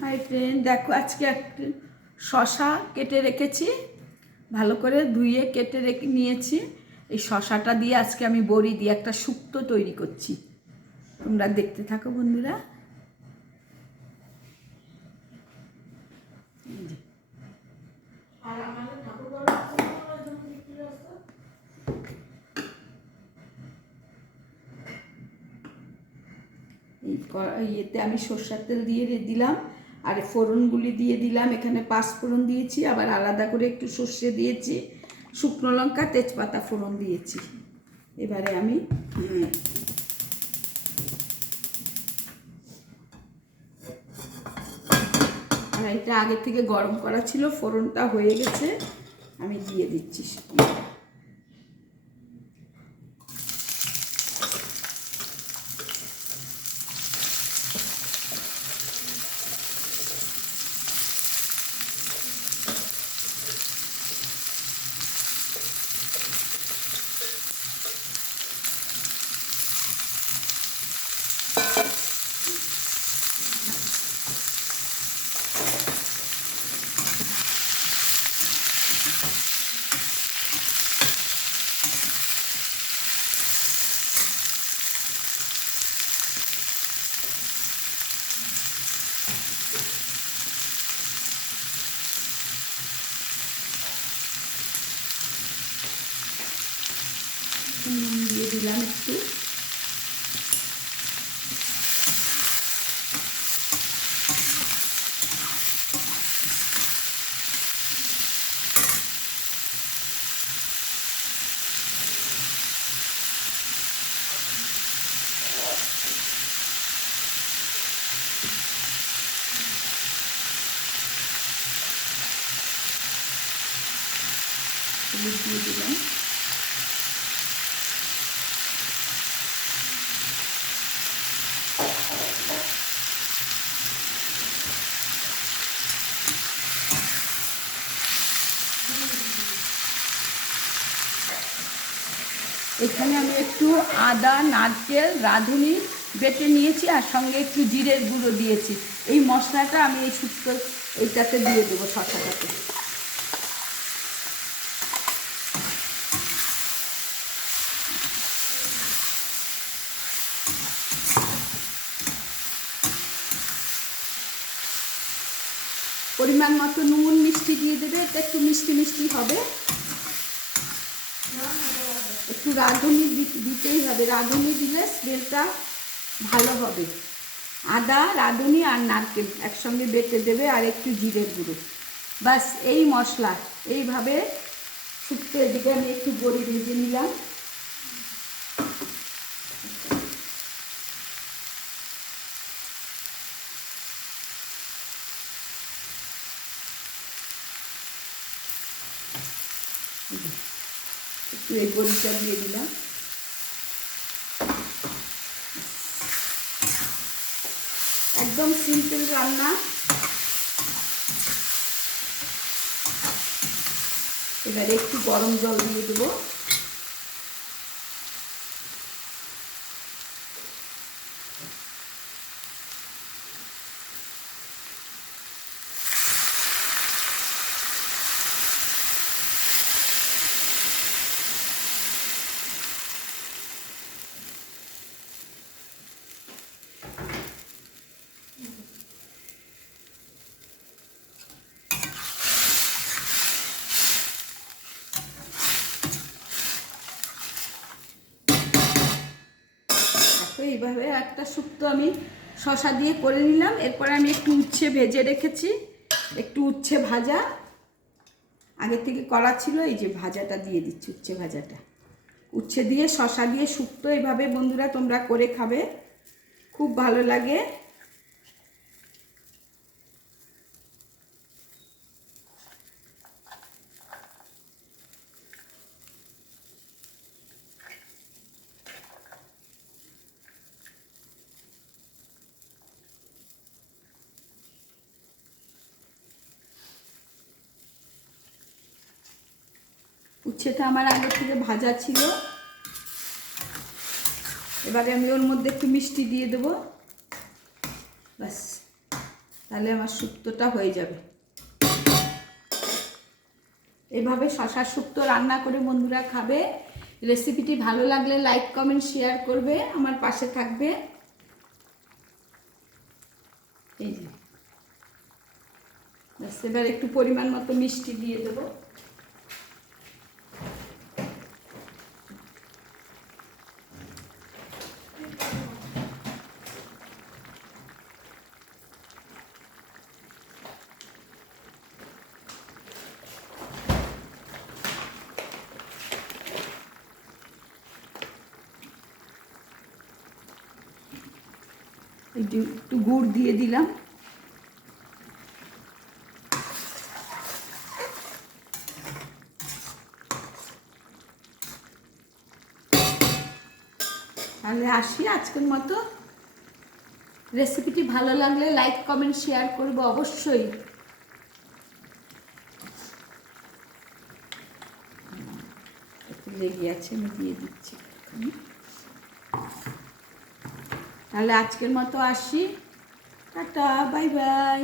Hi friend, দেখো আজকে একটা শশা কেটে রেখেছি, ভালো করে ধুয়ে কেটে রেখে নিয়েছি। এই শশাটা দিয়ে আজকে আমি বড়ি দিয়ে একটা শুক্তো তৈরি করছি। তোমরা দেখতে থাকো বন্ধুরা। ইয়েতে আমি সর্ষের তেল দিয়ে দিলাম, আর ফোড়নগুলি দিয়ে দিলাম। এখানে 5 ফোড়ন দিয়েছি, আবার আলাদা করে একটু সর্ষে দিয়েছি, শুকনো লঙ্কা, তেজপাতা ফোড়ন দিয়েছি। এবারে আমি এটা আগে থেকে গরম করা ছিল, ফোড়নটা হয়ে গেছে, আমি দিয়ে দিচ্ছি। দিয়ে দিলাম একটু, দিয়ে দিলাম। এখানে আমি একটু আদা, নারকেল, রাঁধুনি বেটে নিয়েছি, আর সঙ্গে একটু জিরের গুঁড়ো দিয়েছি। এই মশলাটা আমি এই শুক্তো এইটাতে দিয়ে দেবো, শশাটাতে। পরিমাণ মতো নুন, মিষ্টি দিয়ে দেবে, এটা একটু মিষ্টি মিষ্টি হবে। একটু রাঁধুনি দিতেই হবে, রাঁধুনি দিলে স্মেলটা ভালো হবে। আদা, রাঁধুনি আর নারকেল একসঙ্গে বেটে দেবে, আর একটু জিরের গুঁড়ো, বাস এই মশলা। এইভাবে শুক্তো। এদিকে আমি একটু বড়ি ভেজে নিলাম। একটু এই বড়িটা দিয়ে দিলাম। একদম সিম্পল রান্না। এবারে একটু গরম জল দিয়ে দেবো। এইভাবে একটা শুক্তো আমি শশা দিয়ে করে নিলাম। এরপরে আমি একটু উচ্ছে ভেজে রেখেছি, একটু উচ্ছে ভাজা আগে থেকে করা ছিল, এই যে ভাজাটা দিয়ে দিচ্ছি, উচ্ছে ভাজাটা। উচ্ছে দিয়ে শশা দিয়ে শুক্তো এইভাবে বন্ধুরা তোমরা করে খাবে, খুব ভালো লাগে। উচ্ছেটা আমার আগে থেকে ভাজা ছিল। এবারে আমি ওর মধ্যে একটু মিষ্টি দিয়ে দেবো, ব্যাস। তাহলে আমার শুক্তোটা হয়ে যাবে। এভাবে শশার শুক্তো রান্না করে বন্ধুরা খাবে। রেসিপিটি ভালো লাগলে লাইক কমেন্ট শেয়ার করবে, আমার পাশে থাকবে। এই যে এবার একটু পরিমাণ মতো মিষ্টি দিয়ে দেবো। একটু গুড় দিয়ে দিলাম। তাহলে আসি আজকের মতো। রেসিপিটি ভালো লাগলে লাইক কমেন্ট শেয়ার করবো অবশ্যই। একটু লেগে আছে, আমি দিয়ে দিচ্ছি। তাহলে আজকের মতো আসি, টাটা, বাই বাই।